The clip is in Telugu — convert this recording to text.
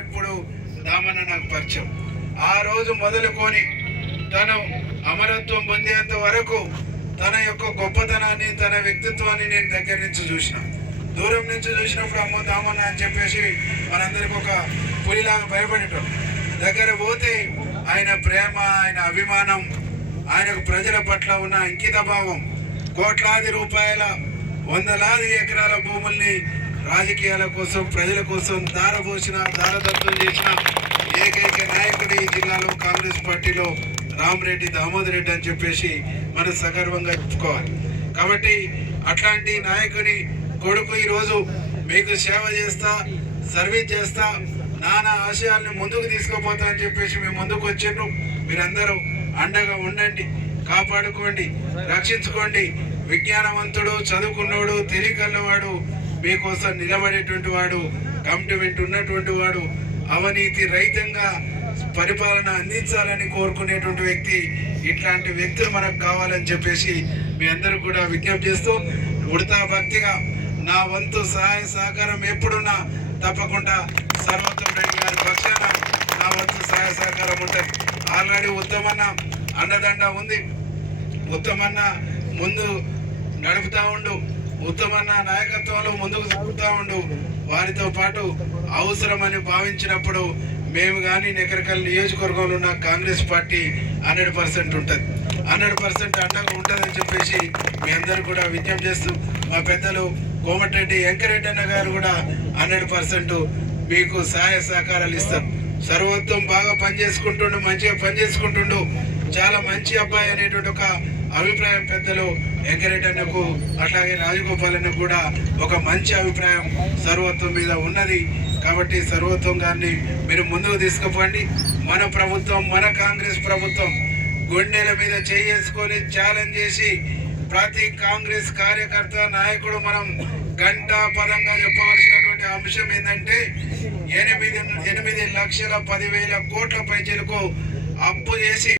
అయినప్పుడు దామన్న నాకు పరిచయం. ఆ రోజు మొదలుకొని తను అమరత్వం పొందేంత వరకు తన యొక్క గొప్పతనాన్ని, తన వ్యక్తిత్వాన్ని నేను దగ్గర నుంచి చూసిన. దూరం నుంచి చూసినప్పుడు అమ్మో దామన్న అని చెప్పేసి మనందరికి ఒక పులిలాగా భయపడటం. దగ్గర పోతే ఆయన ప్రేమ, ఆయన అభిమానం, ఆయనకు ప్రజల పట్ల ఉన్న అంకిత భావం, కోట్లాది రూపాయల వందలాది ఎకరాల భూముల్ని రాజకీయాల కోసం, ప్రజల కోసం దారదత్తం చేసిన ఏకైక నాయకుడు ఈ జిల్లాలో కాంగ్రెస్ పార్టీలో రామరెడ్డి దామోదర్ రెడ్డి అని చెప్పేసి మనం సగర్వంగా చెప్పుకోవాలి. కాబట్టి అట్లాంటి నాయకుని కొడుకు ఈరోజు మీకు సేవ చేస్తా, సర్వీస్ చేస్తా, నానా ఆశయాల్ని ముందుకు తీసుకుపోతా అని చెప్పేసి మేము ముందుకు వచ్చిండ్రు. మీరందరూ అండగా ఉండండి, కాపాడుకోండి, రక్షించుకోండి. విజ్ఞానవంతుడు, చదువుకున్నవాడు, తెలియగలవాడు, మీకోసం నిలబడేటువంటి వాడు, కమిట్మెంట్ ఉన్నటువంటి వాడు, అవినీతి రహితంగా పరిపాలన అందించాలని కోరుకునేటువంటి వ్యక్తి. ఇట్లాంటి వ్యక్తులు మనకు కావాలని చెప్పేసి మీ అందరూ కూడా విజ్ఞప్తి చేస్తూ, ఉడతా భక్తిగా నా వంతు సహాయ సహకారం ఎప్పుడున్నా తప్పకుండా సర్వోత్తమ్ రెడ్డి గారి పక్షాన నా వంతు సహాయ సహకారం ఉంటుంది. ఆల్రెడీ ఉత్తమన్న అండదండ ఉంది. ఉత్తమన్న ముందు నడుపుతా ఉండు, ఉత్తమన్న నాయకత్వంలో ముందుకు సాగుతూ ఉండు. వారితో పాటు అవసరమని భావించినప్పుడు మేము కానీ నెకరకల్ నియోజకవర్గంలో ఉన్న కాంగ్రెస్ పార్టీ 100% ఉంటుంది, 100% అండగా ఉంటుందని చెప్పేసి మీ అందరూ కూడా విజ్ఞప్తి చేస్తూ, మా పెద్దలు కోమటిరెడ్డి వెంకరెడ్డి అన్న గారు కూడా 100% మీకు సహాయ సహకారాలు ఇస్తారు. సర్వోత్తం బాగా పనిచేసుకుంటుండు, మంచిగా పనిచేసుకుంటుండు, చాలా మంచి అబ్బాయి అనేటువంటి ఒక అభిప్రాయం పెద్దలు వెంకరెడ్డి అన్నకు, అట్లాగే రాజగోపాల్ అన్నకు కూడా ఒక మంచి అభిప్రాయం సర్వోత్వం మీద ఉన్నది. కాబట్టి సర్వోత్వం గారిని మీరు ముందుకు తీసుకుపోండి. మన ప్రభుత్వం, మన కాంగ్రెస్ ప్రభుత్వం గుండెల మీద చేసుకొని ఛాలెంజ్ చేసి ప్రతి కాంగ్రెస్ కార్యకర్త, నాయకుడు మనం గంటా పదంగా చెప్పవలసినటువంటి అంశం ఏంటంటే 8,10,10,000 కోట్ల పైచలకు అప్పు చేసి